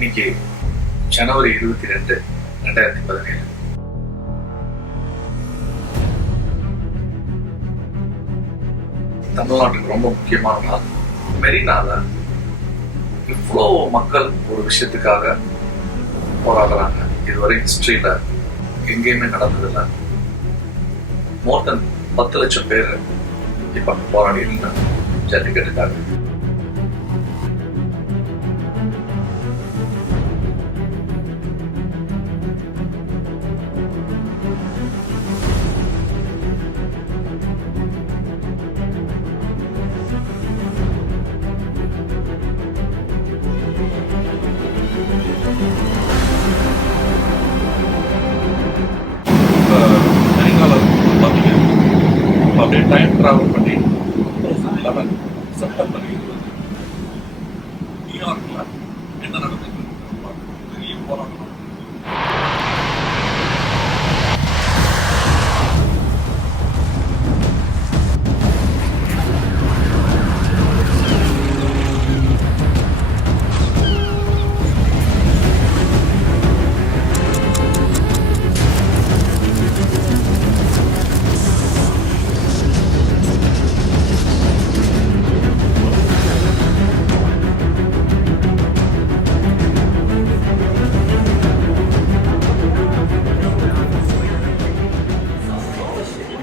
இன்னைக்கு ஜனவரி 22, 2017. தமிழ்நாட்டுக்கு ரொம்ப முக்கியமான நாள். மெரினால இவ்வளோ மக்கள் ஒரு விஷயத்துக்காக போராடுறாங்க. இதுவரை ஹிஸ்டரியில எங்கேயுமே நடந்ததில்லை. மோர் தென் 10 லட்சம் பேர் இப்ப போராடி இருந்தாங்க ஜல்லிக்கட்டுக்காக. அப்படியே டைம் டிராவல் பண்ணி 2011 செப்டம்பர் 20 நியூயார்க்ல என்ன நடந்தது? பெரிய போராட்டம்.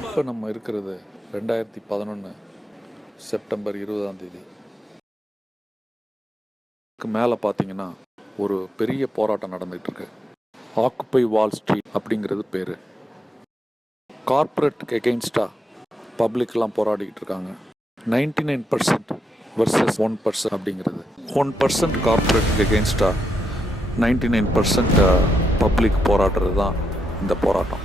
இப்போ நம்ம இருக்கிறது 2011 செப்டம்பர் 20 மேலே பார்த்தீங்கன்னா ஒரு பெரிய போராட்டம் நடந்துகிட்டு இருக்கு. ஆக்குபை வால் ஸ்ட்ரீட் அப்படிங்கிறது பேர். கார்ப்பரேட் எகெயின்ஸ்டாக பப்ளிக்லாம் போராடிக்கிட்டு இருக்காங்க. 99% வர்சஸ் 1% அப்படிங்கிறது. 1% கார்ப்பரேட் எகெயின்ஸ்டாக 99% பப்ளிக் போராடுறது தான் இந்த போராட்டம்.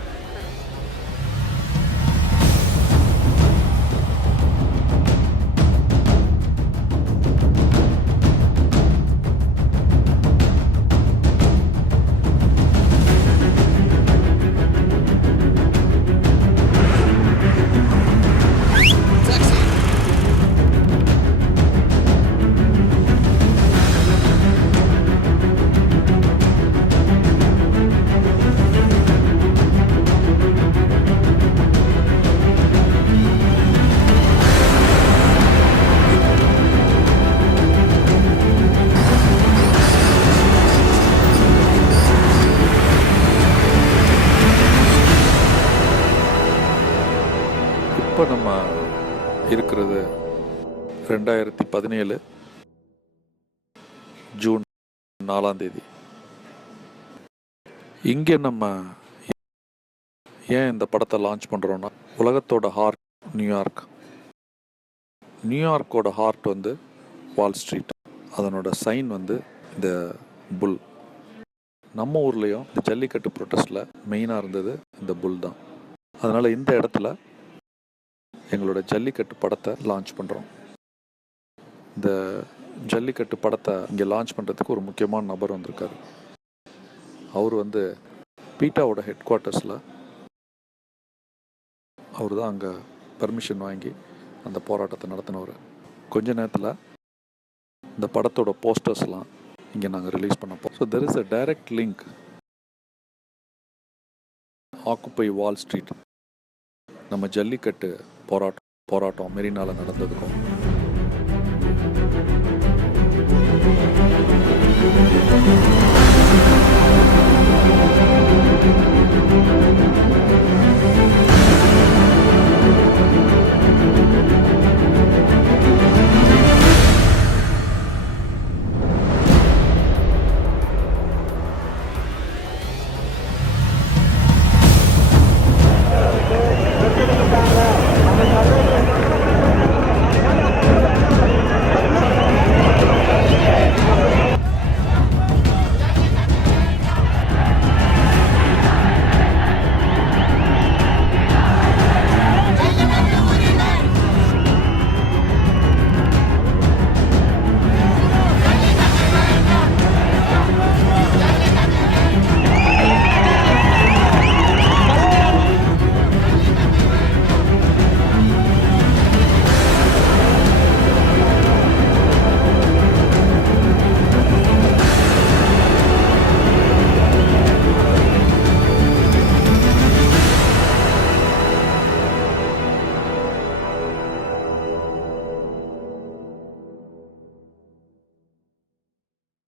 இப்போ நம்ம இருக்கிறது 2017 ஜூன் 4. இங்கே நம்ம ஏன் இந்த படத்தை லான்ச் பண்ணுறோன்னா, உலகத்தோட ஹார்ட் நியூயார்க். நியூயார்க்கோட ஹார்ட் வந்து வால் ஸ்ட்ரீட். அதனோட சைன் வந்து இந்த புல். நம்ம ஊர்லேயும் இந்த ஜல்லிக்கட்டு ப்ரொட்டஸ்டில் மெயினாக இருந்தது இந்த புல் தான். அதனால் இந்த இடத்துல எங்களோட ஜல்லிக்கட்டு படத்தை லான்ச் பண்ணுறோம். இந்த ஜல்லிக்கட்டு படத்தை இங்கே லான்ச் பண்ணுறதுக்கு ஒரு முக்கியமான நபர் வந்திருக்காரு. அவர் வந்து பீட்டாவோட ஹெட் குவார்ட்டர்ஸில் அவர் தான் அங்கே பர்மிஷன் வாங்கி அந்த போராட்டத்தை நடத்தினவர். கொஞ்ச நேரத்தில் இந்த படத்தோட போஸ்டர்ஸ்லாம் இங்கே நாங்கள் ரிலீஸ் பண்ணப்போம். So there is a direct link. Occupy wall street நம்ம ஜல்லிக்கட்டு போராட்டம் மெரினால நடந்ததுக்கும்